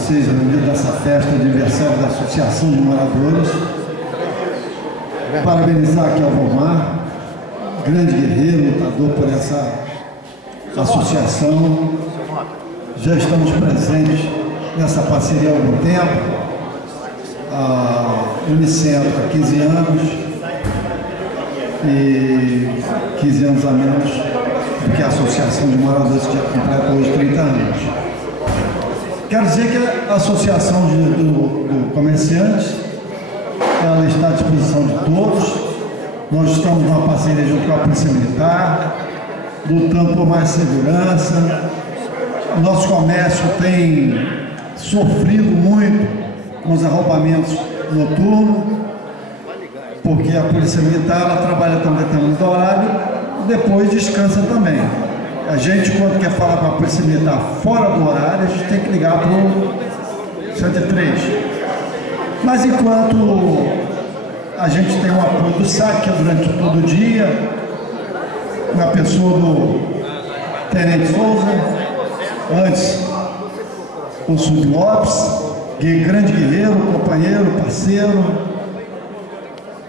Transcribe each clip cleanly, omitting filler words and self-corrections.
vocês no dia dessa festa de aniversário da Associação de Moradores. Parabenizar aqui ao Vomar, grande guerreiro, lutador por essa associação. Já estamos presentes nessa parceria há algum tempo. A Unicentro há 15 anos e 15 anos a menos do que a Associação de Moradores que completa hoje 30 anos. Quero dizer que a Associação do Comerciantes, ela está à disposição de todos. Nós estamos numa parceria junto com a Polícia Militar, lutando por mais segurança. O nosso comércio tem sofrido muito com os arrombamentos noturnos, porque a Polícia Militar ela trabalha também no horário e depois descansa também. A gente, quando quer falar com a Polícia Militar fora do horário, a gente tem que ligar para o 103. Mas enquanto a gente tem o apoio do SAC, que é durante todo o dia, na pessoa do Tenente Souza, antes o Sul Lopes, grande guerreiro, companheiro, parceiro,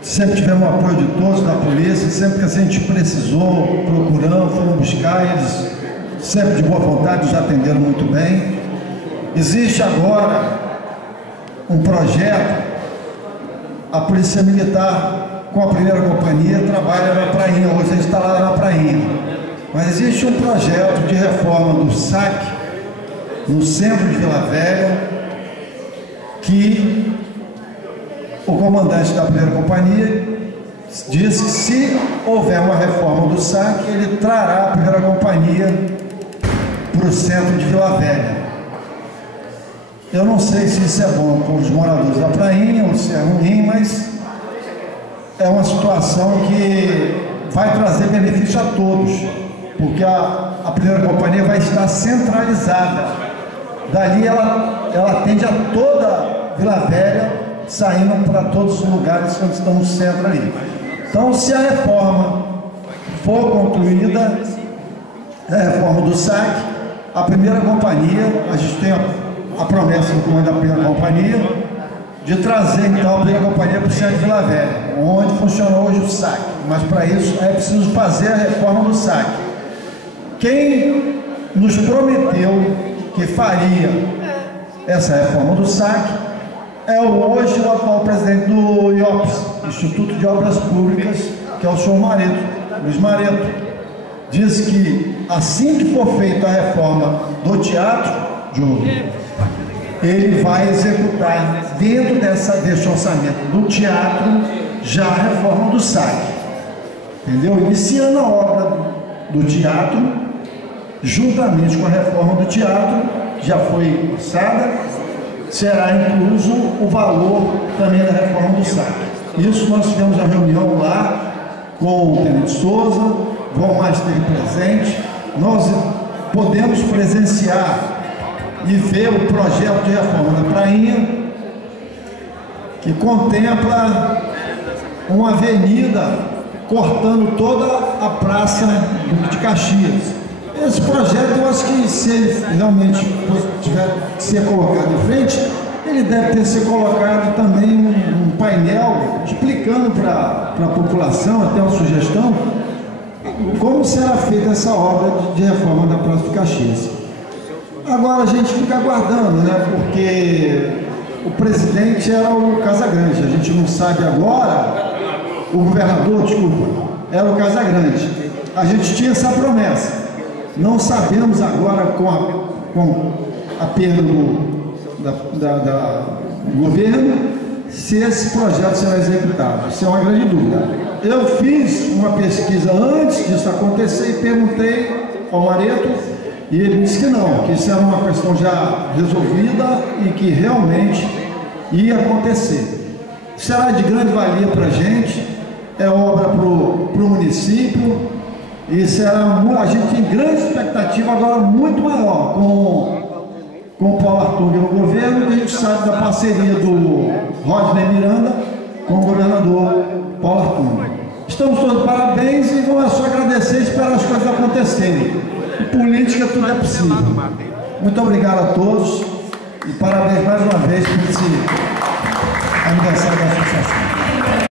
sempre tivemos o apoio de todos, da polícia, sempre que a gente precisou, procuramos, fomos buscar, eles sempre de boa vontade nos atenderam muito bem. Existe agora um projeto, a Polícia Militar com a primeira companhia trabalha na Prainha, hoje está lá na Prainha, mas existe um projeto de reforma do SAC no centro de Vila Velha, que o comandante da primeira companhia diz que se houver uma reforma do SAC, ele trará a primeira companhia para o centro de Vila Velha. Eu não sei se isso é bom para os moradores da Prainha ou se é ruim, mas é uma situação que vai trazer benefício a todos, porque a primeira companhia vai estar centralizada. Dali ela atende a toda Vila Velha, saindo para todos os lugares onde estão no centro ali. Então, se a reforma for concluída, a reforma do SAC, a primeira companhia, a gente tem a promessa do comando da primeira companhia, de trazer então a primeira companhia para o centro de Vila Velha, onde funciona hoje o SAC. Mas para isso é preciso fazer a reforma do SAC. Quem nos prometeu que faria essa reforma do SAC é hoje o atual presidente do IOPS, Instituto de Obras Públicas, que é o senhor Mareto, Luiz Mareto. Diz que assim que for feita a reforma do teatro, Diogo, ele vai executar dentro desse orçamento do teatro já a reforma do SAC. Entendeu? Iniciando a obra do teatro, juntamente com a reforma do teatro, já foi orçada, será incluso o valor também da reforma do SAC. Isso nós tivemos a reunião lá com o Tenente Souza, Vomar esteve presente, nós podemos presenciar e ver o projeto de reforma da Prainha, que contempla uma avenida cortando toda a praça de Caxias. Esse projeto, eu acho que se ele realmente tiver que ser colocado em frente, ele deve ter sido colocado também um painel explicando para a população, até uma sugestão, como será feita essa obra de reforma da Praça de Caxias. Agora a gente fica aguardando, né? Porque o presidente era o Casagrande, a gente não sabe agora, o governador, desculpa, era o Casagrande. A gente tinha essa promessa. Não sabemos agora, com a perda do governo, se esse projeto será executado. Isso é uma grande dúvida. Eu fiz uma pesquisa antes disso acontecer e perguntei ao Mareto, e ele disse que não, que isso era uma questão já resolvida e que realmente ia acontecer. Será de grande valia para a gente, é obra para o município, e será, a gente tem grande expectativa agora muito maior com o Paulo Artung no governo, que a gente sabe da parceria do Rodney Miranda com o governador Paulo Artung. Estamos todos de parabéns e vamos só agradecer e esperar as coisas acontecerem. Em política tudo é possível. Muito obrigado a todos E parabéns mais uma vez por esse aniversário da associação.